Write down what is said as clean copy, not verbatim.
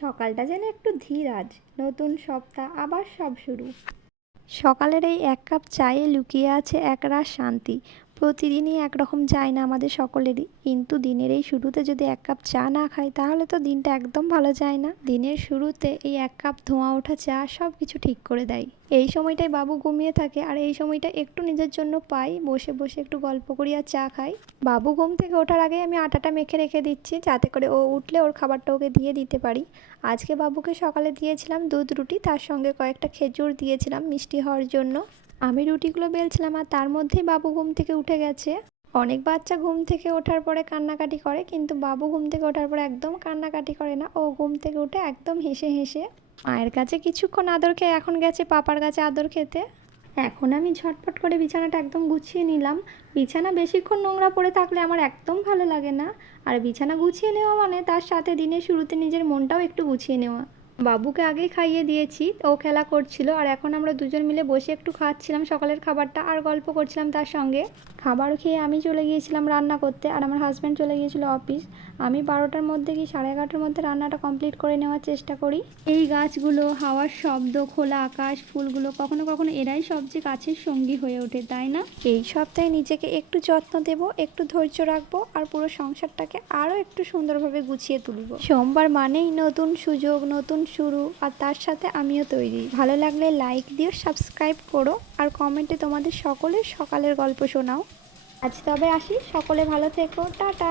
সকালটা যেন একটু ধীর আজ। নতুন সপ্তাহ, আবার সব শুরু। সকালের এই এক কাপ চায়ে লুকিয়ে আছে একরাশ শান্তি। প্রতিদিনই একরকম যায় না আমাদের সকলেরই, কিন্তু দিনের এই শুরুতে যদি এক কাপ চা না খাই তাহলে তো দিনটা একদম ভালো যায় না। দিনের শুরুতে এই এক কাপ ধোঁয়া ওঠা চা সব কিছু ঠিক করে দেয়। এই সময়টায় বাবু ঘুমিয়ে থাকে আর এই সময়টা একটু নিজের জন্য পাই, বসে বসে একটু গল্প করি আর চা খাই। বাবু ঘুম থেকে ওঠার আগেই আমি আটাটা মেখে রেখে দিচ্ছি, যাতে করে ও উঠলে ওর খাবারটা ওকে দিয়ে দিতে পারি। আজকে বাবুকে সকালে দিয়েছিলাম দুধ রুটি, তার সঙ্গে কয়েকটা খেজুর দিয়েছিলাম মিষ্টি হওয়ার জন্য। আমি রুটিগুলো বেলছিলাম আর তার মধ্যেই বাবু ঘুম থেকে উঠে গেছে। অনেক বাচ্চা ঘুম থেকে ওঠার পরে কান্নাকাটি করে, কিন্তু বাবু ঘুম থেকে ওঠার পরে একদম কান্নাকাটি করে না। ও ঘুম থেকে উঠে একদম হেসে হেসে মায়ের কাছে কিছুক্ষণ আদর খেয়ে এখন গেছে পাপার কাছে আদর খেতে। এখন আমি ঝটপট করে বিছানাটা একদম গুছিয়ে নিলাম। বিছানা বেশিক্ষণ নোংরা পড়ে থাকলে আমার একদম ভালো লাগে না। আর বিছানা গুছিয়ে নেওয়া মানে তার সাথে দিনের শুরুতে নিজের মনটাও একটু গুছিয়ে নেওয়া। বাবুকে আগেই খাইয়ে দিয়েছি, ও খেলা করছিল আর এখন আমরা দুজন মিলে বসে একটু খাচ্ছিলাম সকালের খাবারটা আর গল্প করছিলাম তার সঙ্গে। খাবার খেয়ে আমি চলে গিয়েছিলাম রান্না করতে আর আমার হাজব্যান্ড চলে গিয়েছিল অফিস। আমি 12টার মধ্যে কি 11:30টার মধ্যে রান্নাটা কমপ্লিট করে নেওয়ার চেষ্টা করি। এই গাছগুলো, হাওয়ার শব্দ, খোলা আকাশ, ফুলগুলো, কখনো কখনো এরাই সবচেয়ে কাছের সঙ্গী হয়ে ওঠে, তাই না? এই সপ্তাহে নিজেকে একটু যত্ন দেব, একটু ধৈর্য রাখবো আর পুরো সংসারটাকে আরও একটু সুন্দরভাবে গুছিয়ে তুলব। সোমবার মানেই নতুন সুযোগ, নতুন শুরু, আর তার সাথে আমিও তৈরি। ভালো লাগলে লাইক দিও, সাবস্ক্রাইব করো আর কমেন্টে তোমাদের সকলের সকালের গল্প শোনাও। আজ তবে আসি, সকলে ভালো থেকো, টাটা।